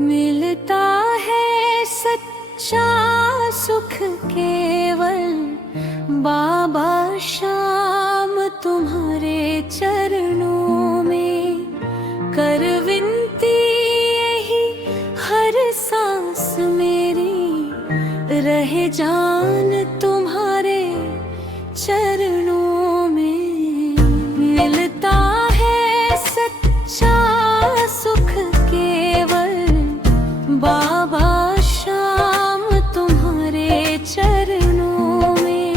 मिलता है सच्चा सुख केवल बाबा शाम तुम्हारे चरणों में। कर विनती यही हर सांस मेरी, रहे जान तुम्हारे चरणों में। मिलता है सच्चा सुख केवल बाबा शाम तुम्हारे चरणों में।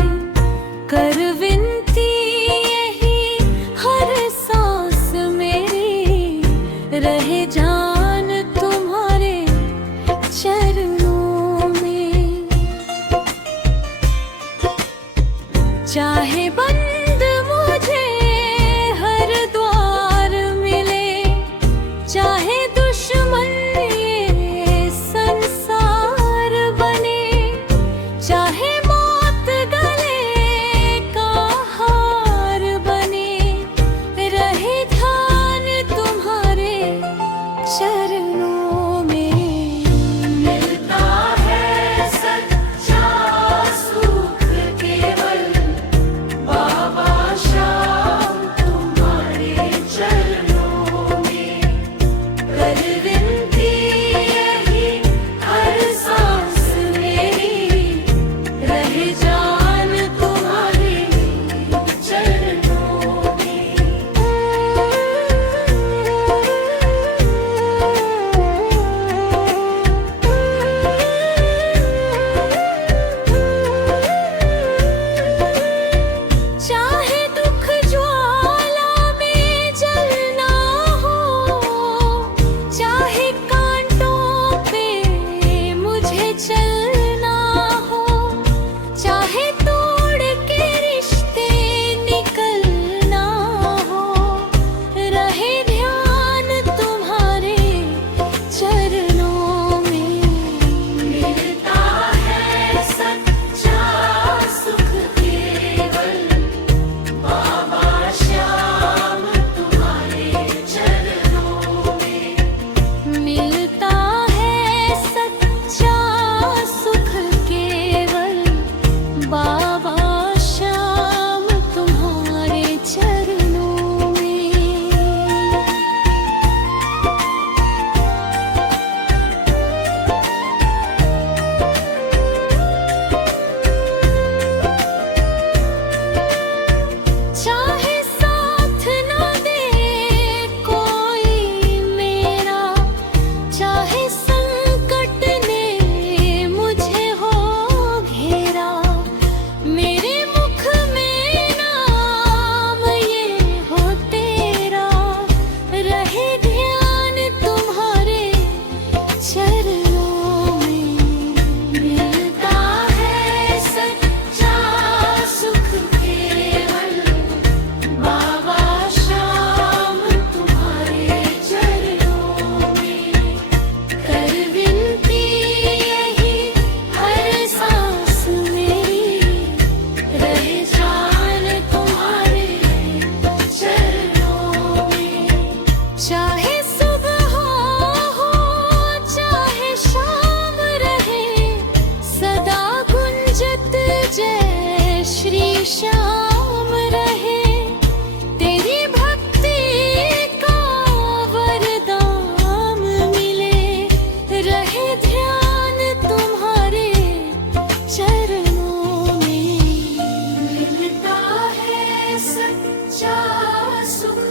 कर विनती यही हर सांस मेरी, रहे जान तुम्हारे चरणों में। चाहे बंद मुझे हर द्वार मिले, चाहे दुश्मन ये संसार बने, चाहे मौत गले का हार बने, रहे ध्यान तुम्हारे चरणों में। मिलता है सच्चा सुख केवल बाबा शाम तुम्हारे चरणों में। कर विनती यही हर सांस मेरी, रहे जान तुम्हारे चरणों में। चाहे दुख ज्वाला में जलना हो, चाहे कांटों पे मुझे चलना हो, चाहे तोड़ के रिश्ते निकलना हो, रहे ध्यान तुम्हारे चरणों में। मिलता है सच्चा सुख केवल बाबा श्याम तुम्हारे चरणों में। मिलता है सच्चा सुख केवल बाबा श्याम तुम्हारे चरणों में। चाहे साथ न दे कोई मेरा, चाहे संकट ने मुझे हो घेरा, मेरे मुख में नाम ये हो तेरा, रहे ध्यान तुम्हारे चरणों में। मिलता है सच्चा सुख केवल बाबा शाम तुम्हारे चरणों में। कर विनती यही हर सांस मेरी, रहे जान तुम्हारे चरणों में। चाहे सुबह हो चाहे शाम रहे, सदा गुंजत जय श्री श्याम रहे। तेरी भक्ति का वरदान मिले, रहे ध्यान तुम्हारे चरणों में। मिलता है सच्चा सुख